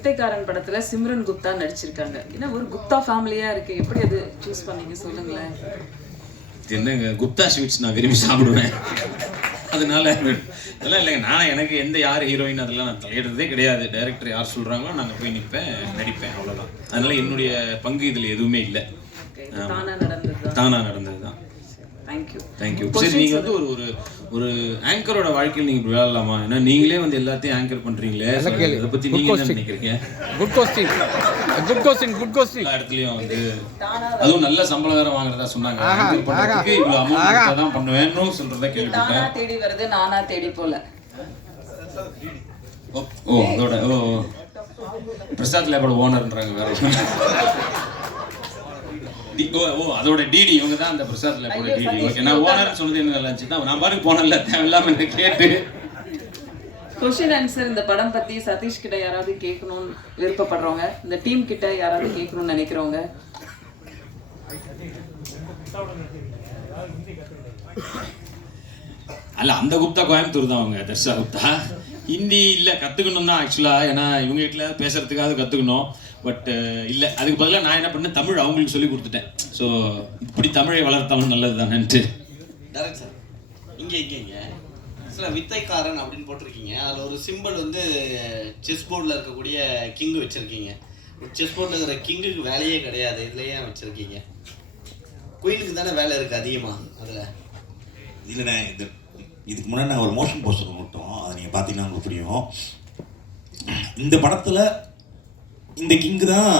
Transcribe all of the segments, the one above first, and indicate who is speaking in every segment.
Speaker 1: வித்தைக்காரன் படத்துல சிம்ரன் குப்தா நடிச்சிருக்காங்க. ஏன்னா ஒரு குப்தா ஃபேமிலியா இருக்கு. எப்படி அது சூஸ் பண்ணீங்க? சொல்லுங்களேன்.
Speaker 2: என்னங்க குப்தா ஸ்வீட்ஸ் நான் விரும்பி சாப்பிடுவேன். அதனால அதெல்லாம் இல்லைங்க. நான் எனக்கு எந்த யார் ஹீரோயின் அதெல்லாம் நான் தலையிடுறதே கிடையாது. டைரக்டர் யார் சொல்கிறாங்களோ நாங்கள் போய் நிற்பேன் நடிப்பேன் அவ்வளோதான் அதனால என்னுடைய பங்கு இதில் எதுவுமே இல்லை.
Speaker 1: தானா நடந்தது
Speaker 2: தானாக நடந்தது. தான்
Speaker 1: தேங்க்யூ
Speaker 2: தேங்க்யூ சரி நீங்கள் வந்து ஒரு ஒரு ஒரு ஆங்கரோட வாழ்க்கையில் நீங்கள் இப்படி விளையாடலாமா? ஏன்னா நீங்களே வந்து எல்லாத்தையும் ஆங்கர் பண்ணுறீங்களே இதை பற்றி நீங்கள் என்ன நினைக்கிறீங்க?
Speaker 3: Good question good question good question
Speaker 2: எல்லா இடத்துலையும் வந்து அதுவும் நல்ல சம்பளம் வாங்குறதா சொன்னாங்க. பண்றதுக்கு இவ்வளோ அமௌண்ட் தான் பண்ணுவேன்னு சொல்கிறத கேள்விப்பட்டேன்.
Speaker 1: தேடி வருது நானா தேடி போல.
Speaker 2: ஓ ஓ அதோட ஓ ஓ. பிரசாத் லேபோட ஓனர்ன்றாங்க வேற. ஓ அதோட டிடி இவங்க தான் அந்த பிரசாத் லேபோட
Speaker 1: ஐயோ,
Speaker 2: டிடி ஓகே நான் ஓனர் சொன்னது என்ன நல்லா இருந்துச்சுன்னா நான் பாருங்க போனல தேவையில்லாம என்ன கேட்டு.
Speaker 1: கொஸ்டின் ஆன்சர் இந்த படம் பத்தி சதீஷ் கிட்ட யாராவது கேட்கணும்னு விருப்பப்படுறவங்க இந்த டீம் கிட்ட யாராவது கேட்கணும்னு நினைக்கிறவங்க?
Speaker 2: அல்ல அந்த குப்தா கோயம்புத்தூர் தான் அவங்க தர்ஷா குப்தா. ஹிந்தி இல்லை கற்றுக்கணும் தான் ஆக்சுவலாக ஏன்னா இவங்க வீட்டில் பேசுறதுக்காவது கற்றுக்கணும் பட் இல்லை அதுக்கு பதிலாக நான் என்ன பண்ணேன் தமிழ் அவங்களுக்கு சொல்லி கொடுத்துட்டேன். ஸோ இப்படி தமிழை வளர்த்தாலும் நல்லது தானேன்ட்டு
Speaker 4: டேரக்ட் சார் இங்கே இங்கே இங்கே. சில வித்தைக்காரன் அப்படின்னு போட்டிருக்கீங்க. அதில் ஒரு சிம்பிள் வந்து செஸ் போர்டில் இருக்கக்கூடிய கிங்கு வச்சுருக்கீங்க. செஸ் போர்டில் இருக்கிற கிங்குக்கு வேலையே கிடையாது. இதுல ஏன் வச்சுருக்கீங்க? குயினுக்கு தானே வேலை இருக்குது அதிகமாக அதில்.
Speaker 5: இல்லைண்ணே இது இதுக்கு முன்னாடி நாங்கள் ஒரு மோஷன் போஸ்டர் விட்டோம் அதை நீங்கள் பார்த்தீங்கன்னா உங்களுக்கு புரியும். இந்த படத்தில் இந்த கிங்கு தான்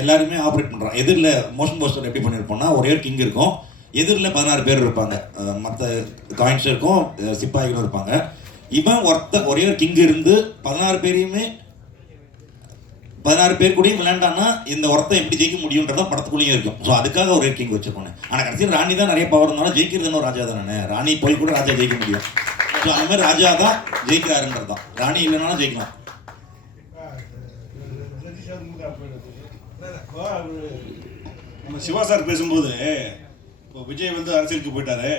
Speaker 5: எல்லாருமே ஆப்ரேட் பண்ணுறான் எதிரில் மோஷன் போஸ்டர் எப்படி பண்ணியிருப்போம்னா ஒரே ஒரு கிங் இருக்கும். எதிரில் பதினாறு பேர் இருப்பாங்க. மற்ற காயின்ஸ் இருக்கும். சிப்பாய்களும் இருப்பாங்க. இவன் ஒருத்த ஒரே ஒரு கிங் இருந்து பதினாறு பேரையுமே பதினாறு பேர் கூடயும் விளையாண்டான்னா இந்த ஒருத்தன் எப்படி ஜெயிக்க முடியுன்றதான் படத்துக்குள்ளேயும் இருக்கும். ஸோ அதுக்காக ஒரு கிங் வச்சிருப்போம் ஆனால் கடைசியில் ராணி தான் நிறைய பவர் இருந்தாலும் ஜெயிக்கிறது இன்னும் ராஜா தானே. ராணி போய் கூட ராஜா ஜெயிக்க முடியும். ஸோ அந்த மாதிரி ராஜா தான் ஜெயிக்கிறாருன்றது தான் ராணி இல்லைனாலும் ஜெயிக்கலாம்.
Speaker 6: நம்ம சிவா சார் பேசும்போது இப்போ விஜய் வந்து அரசியலுக்கு போயிட்டாரு.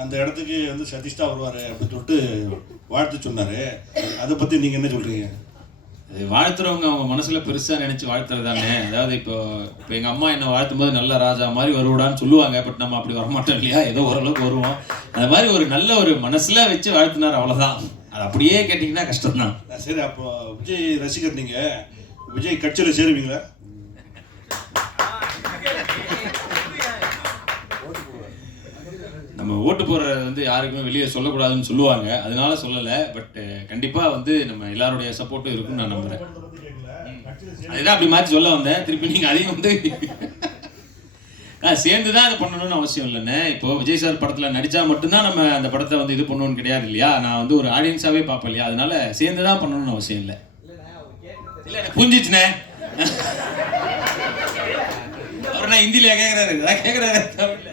Speaker 6: அந்த இடத்துக்கு வந்து சதீஷ் தான் வருவார் அப்படின்னு சொல்லிட்டு வாழ்த்து சொன்னார். அதை பற்றி நீங்கள் என்ன சொல்கிறீங்க
Speaker 2: அது வாழ்த்துறவங்க அவங்க மனசுல பெருசா நினைச்சு வாழ்த்துறது தானே அதாவது இப்போ இப்போ எங்க அம்மா என்ன வாழ்த்தும் போது நல்ல ராஜா மாதிரி வருவாடான்னு சொல்லுவாங்க. பட் நம்ம அப்படி வரமாட்டோம் இல்லையா? ஏதோ ஓரளவுக்கு வருவோம். அந்த மாதிரி ஒரு நல்ல ஒரு மனசுல வச்சு வாழ்த்துனார் அவ்வளவுதான். அது அப்படியே கேட்டிங்கன்னா கஷ்டம்தான்.
Speaker 6: சரி அப்போ விஜய் ரசிகர் நீங்கள் விஜய் கட்சியில் சேருவீங்களா?
Speaker 2: நம்ம ஓட்டு போடுறது வந்து யாருக்குமே வெளியே சொல்லக்கூடாதுன்னு சொல்லுவாங்க. அதனால சொல்லலை. பட் கண்டிப்பாக வந்து நம்ம எல்லாருடைய சப்போர்ட்டும் இருக்குன்னு நான் நம்புறேன். அதுதான் அப்படி மாற்றி சொல்ல வந்தேன். திருப்பி நீங்கள் அதையும் வந்து ஆ சேர்ந்து தான் அதை பண்ணணும்னு அவசியம் இல்லைண்ணே. இப்போ விஜய் சார் படத்தில் நடித்தா மட்டும்தான் நம்ம அந்த படத்தை வந்து இது பண்ணணும்னு கிடையாது இல்லையா? நான் வந்து ஒரு ஆடியன்ஸாகவே பார்ப்பேன் இல்லையா? அதனால சேர்ந்து தான் பண்ணணும்னு அவசியம் இல்லை. இல்லை எனக்கு புரிஞ்சிச்சுண்ணே. அவர் நான் ஹிந்தியில் கேட்குறாரு அதான் கேட்குறாரு தமிழ்ல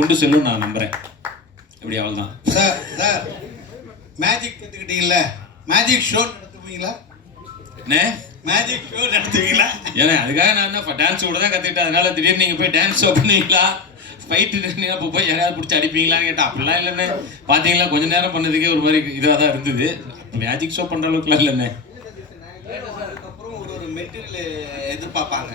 Speaker 2: கொண்டு செல்லும் நான் நம்புறேன். இப்படி அவ்வளவுதான்
Speaker 7: சார் சார் மேஜிக் கற்றுக்கிட்டீங்கல்ல மேஜிக் ஷோ நடத்துவீங்களா?
Speaker 2: என்ன?
Speaker 7: மேஜிக் ஷோ நடத்துவீங்களா?
Speaker 2: ஏன்னா அதுக்காக நான் என்ன டான்ஸ் கூட தான் கற்றுக்கிட்டேன் அதனால திடீர்னு நீங்கள் போய் டான்ஸ் ஷோ பண்ணுவீங்களா? ஃபைட்டு இப்போ போய் யாராவது பிடிச்சி அடிப்பீங்களான்னு கேட்டால் அப்படிலாம் இல்லைண்ணே. பார்த்தீங்களா கொஞ்ச நேரம் பண்ணதுக்கே ஒரு மாதிரி இதாக தான் இருந்தது. மேஜிக் ஷோ பண்ணுற அளவுக்குலாம் இல்லைண்ணே.
Speaker 4: அதுக்கப்புறம் ஒரு ஒரு மெட்டீரியல் எதிர்பார்ப்பாங்க.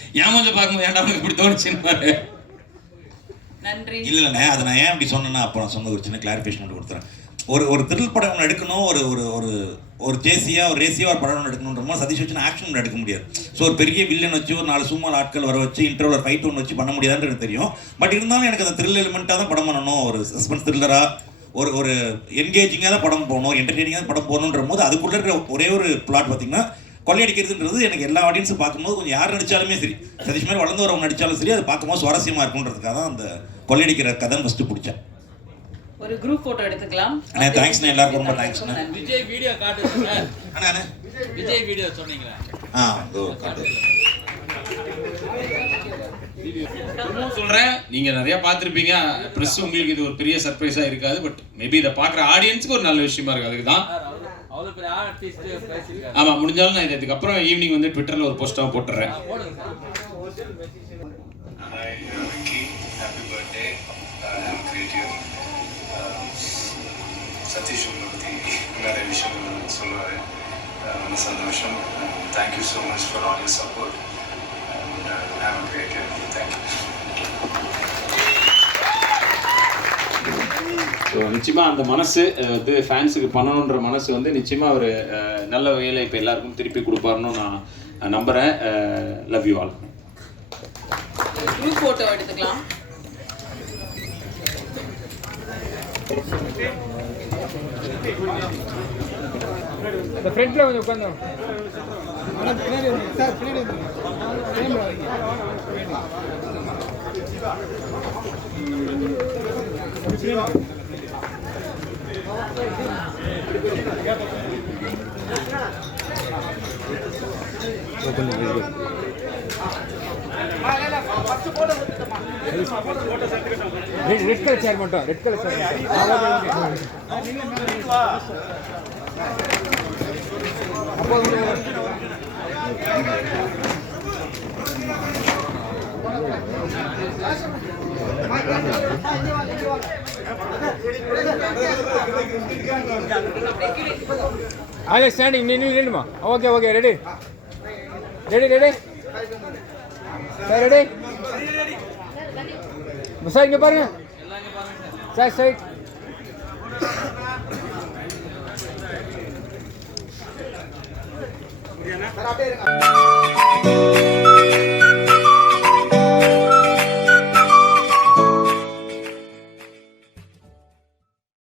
Speaker 2: கொஞ்சம் பார்க்கும்போது ஏன்டா உனக்கு இப்படி தோணுச்சுன்னு
Speaker 1: நன்றி.
Speaker 5: இல்லை இல்லைண்ணே அதை நான் ஏன் அப்படி சொன்னேன்னா அப்போ நான் சொன்ன ஒரு சின்ன கிளாரிஃபிகேஷன் மட்டும் கொடுத்துறேன். ஒரு ஒரு த்ரில் படம் ஒன்று எடுக்கணும் ஒரு ஒரு ஒரு ஒரு ஜேசியாக ஒரு ரேசியாக ஒரு படம் ஒன்று எடுக்கணுன்றமோ சதீஷ் வச்சு ஆக்ஷன் ஒன்று எடுக்க முடியாது. ஸோ ஒரு பெரிய வில்லன் வச்சு ஒரு நாலு சும்மா ஆட்கள் வர வச்சு இன்டர்வல் ஃபைட் ஒன்று வச்சு பண்ண முடியாதுன்னு எனக்கு தெரியும். பட் இருந்தாலும் எனக்கு அந்த த்ரில் எலிமெண்ட்டாக தான் படம் பண்ணணும். ஒரு சஸ்பென்ஸ் த்ரில்லராக ஒரு ஒரு என்கேஜிங்காக தான் படம் போகணும் என்டர்டெய்னிங்காக படம் போகணுன்ற போது அதுக்குள்ளே இருக்கிற ஒரே ஒரு பிளாட் பார்த்தீங்கன்னா கொள்ளையடிக்கிறதுன்றது எனக்கு எல்லா ஆடியன்ஸும் பார்க்கும்போது கொஞ்சம் யார் நடிச்சாலுமே சரி சதீஷ் மாதிரி வளர்ந்து வரவங்க நடிச்சாலும் சரி அது பார்க்கும்போது சுவாரஸ்யமாக இருக்குன்றதுக்காக தான் அந்த கொள்ளையடிக்கிற கதை ஃபஸ்ட்டு பிடிச்சேன்.
Speaker 1: ஒரு குரூப் போட்டோ எடுத்துக்கலாம்.
Speaker 5: அண்ணே, thanks ண்ணே. எல்லாருக்கும் ரொம்ப.
Speaker 1: நன்றி.
Speaker 3: விஜய் வீடியோ காட்டுங்க
Speaker 5: அண்ணா அண்ணா.
Speaker 3: விஜய் வீடியோ சொன்னீங்களா?
Speaker 5: ஆ இதோ காட்டு.
Speaker 2: சொல்றேன் நீங்க நிறைய பார்த்திருப்பீங்க. ப்ரெஸ் உங்களுக்கு இது ஒரு பெரிய சர்ப்ரைஸா இருக்காது பட் மேபி இதை பார்க்குற ஆடியன்ஸ்க்கு ஒரு நல்ல விஷயமா இருக்கு. அதுக்கு தான்
Speaker 3: சார் அவ்வளோ பெரிய ஆர்டிஸ்ட் பேசியிருக்காரு.
Speaker 2: ஆமா முடிஞ்சாலும் நான் இது இதுக்கப்புறம் ஈவினிங் வந்து ட்விட்டர்ல ஒரு போஸ்டாக போட்டுறேன்.
Speaker 8: சதீஷ் உங்களை பற்றி நிறைய விஷயங்கள் சொல்லுவார் ரொம்ப சந்தோஷம் thank you so much for all your support and have a great thank you
Speaker 2: so நிச்சயமா அந்த மனசு வந்து ஃபேன்ஸுக்கு பண்ணணுன்ற மனசு வந்து நிச்சயமா ஒரு நல்ல வகையில் இப்போ எல்லாருக்கும் திருப்பி கொடுப்பாருன்னு நான் நம்புறேன் love you all
Speaker 1: group photo எடுத்துக்கலாம்
Speaker 3: இந்த ஃப்ரண்ட்ல கொஞ்சம் உட்காந்து ரெட் கலர் சேர் மட்டும் ரெட் கலர் சேர் அதே ஸ்டாண்டிங் நீ நில்லுமா okay okay ready ready ready sir ready sir இங்கே பாருங்க. Sir side